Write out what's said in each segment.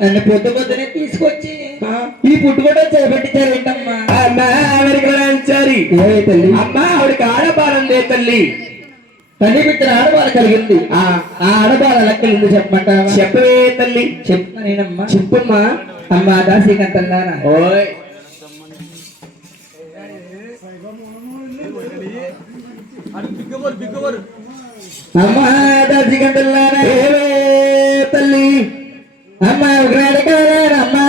నన్ను పొద్దు పొద్దునే తీసుకొచ్చి ఈ పుట్టుబడి చేపట్టించారు ఏంటమ్మా? అమ్మా ఆవిడకి రాంచారి తల్లి అమ్మా ఆవిడకి ఆడబాలందే తల్లి. తల్లి బిడ్డ ఆడబాల కలిగింది. ఆ ఆడబాల లెక్కలు చెప్పమంటావా? చెప్పవే తల్లి. చెప్తానేనమ్మా. చెప్పమ్మా. అమ్మా దాసీకంతల్లారా, ఓయ్ అమ్మా దాసీకంతల్లారా తల్లి. అమ్మా ఒకనాడు కాదమ్మా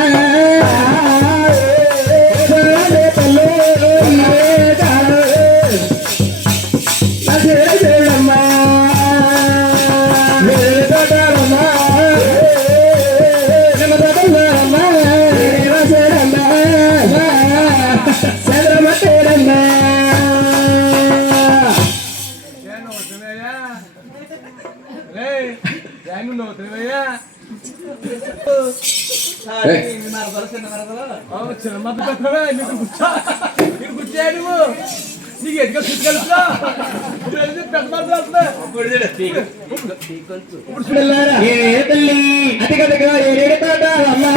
అతి కథగా ఏడేడతాడమ్మా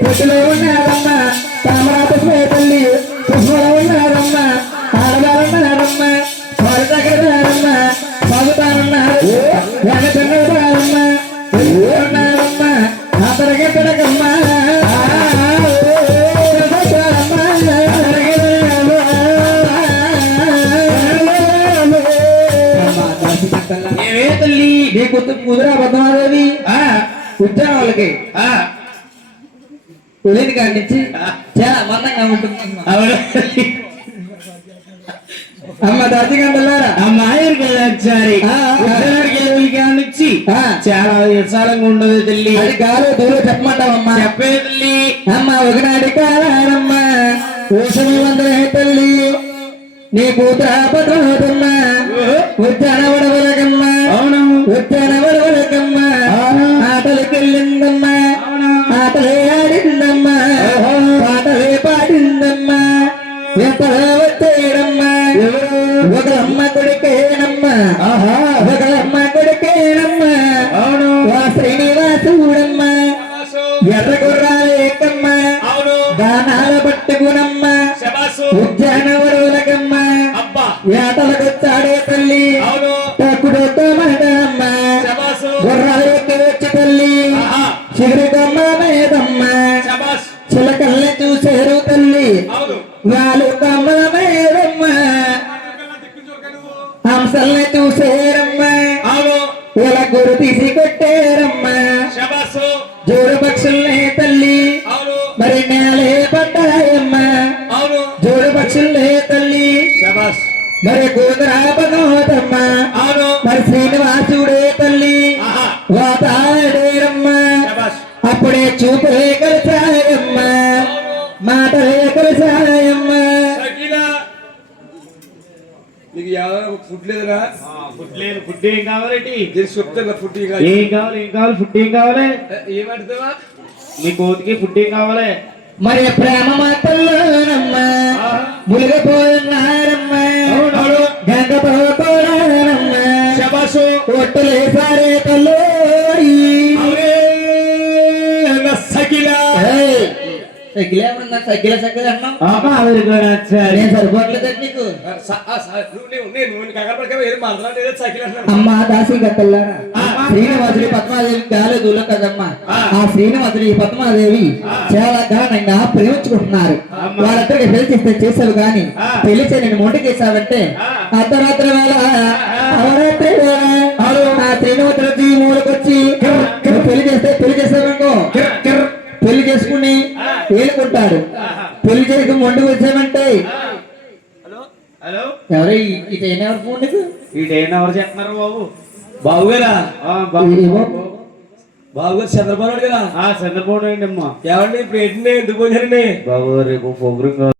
పుట్టులో ఉన్నారమ్మా తామరాపుష్పే తల్లి పుష్పలో ఉన్నారమ్మా ఆడవారున్నారమ్మా వారి దగ్గరమ్మా సాగుతారున్నారు వెనకన్నారమ్మా ఉన్నారమ్మా అతరగెక్కడకమ్మా తల్లి నీ కుదురా పద్మాదేవి ఉద్యానం వాళ్ళకి ఉదయం కాడి నుంచి చాలా మందంగా ఉంటుంది అమ్మ దర్శకంటున్నారా నుంచి చాలా విశాలంగా ఉండదు తల్లి. అది కాదు దూరం చెప్పమంటావమ్మా? చెప్పే తల్లి. అమ్మ ఒకనాడి కాలాడమ్మా ఊసమి వందలే తల్లి నీ కూతురా పదవుతున్నా ఉద్యాన వడవలకమ్మా ఉద్యాన వడవలకమ్మా ఆటలకెళ్ళిందమ్మా ఆటలే ఆడిందమ్మా పాటలే పాడిందమ్మా ఎంతలో వచ్చేయడమ్మా ఒకలమ్మ కొడుకేనమ్మా ఒకలమ్మ కొడుకేనమ్మా శ్రీనివాసుడమ్మా ఎర్ర గుర్రాలేకమ్మా దానాల పట్టుకునమ్మా ఉద్యాన వరువులకమ్మా ఏటలకొచ్చాడే తల్లి తక్కుడమ్మా గుర్రాలు ఎక్కి వచ్చి తల్లి చిగురుకమ్మ మీదమ్మా చిలకల్ని చూసేరు తల్లి వాళ్ళు కమ్మ మీదమ్మా హంసల్ని చూసేరమ్మా ఇలా గురు తీసి కొట్టారమ్మా జోడు పక్షుల్ని తల్లి మరి నేలే పడ్డాయమ్మా జోడు పక్షుల్ని తల్లి మరి కూతురా పదోదమ్మా మరి శ్రీనివాసుడే తల్లి వాతాడేరమ్మా అప్పుడే చూపులే కలిసాయమ్మా మాటలే కలిసాయమ్మా. నీకు ఫుడ్ లేదురా? ఫుడ్ లేదు. ఫుడ్ ఏం కావాలండి? చెప్తాను. ఫుడ్ ఏం కావాలి? ఏం కావాలి? ఫుడ్ ఏం కావాలి? ఏమంటావా? మీ కోతికి ఫుడ్ ఏం కావాలి? మరి ప్రేమ మాటల్లోనమ్మా మునిగిపోతున్నారమ్మా గంగతో పోరాడమ్మా ఒట్టులేసారే తల్లి అమ్మా దాసి గట్టల్లారా శ్రీనివాసుడి పద్మాదేవి కాలేదులో కదమ్మా ఆ శ్రీనివాసుడి పద్మాదేవి చాలా ఘనంగా ప్రేమించుకుంటున్నారు. వాళ్ళందరికీ పెళ్లి చేస్తే చేసావు గాని పెళ్లి చేయని మొండికేసావంటే అర్ధరాత్రి వేళ అవరాత్రి వేళ ఆ శ్రీనివాసుడి మూలకొచ్చి పెళ్లి చేసావనుకో పెళ్లి చేసుకుని ఏలుకుంటాడు. పెళ్లి చేసి మొండికి వచ్చామంటే ఎవరు ఇటైనెవరు ఫోన్ నీకు? ఇటైనెవరు చెప్తున్నారు బాబు? బాబు గారా? బాబు గారు చంద్రబాబు నాయుడు గారా? చంద్రబాబు నాయుడు అమ్మా. ఏమండి ఇప్పుడు ఏంటండి ఎందుకు పోయారండి? బాబు రేపు ప్రోగ్రాం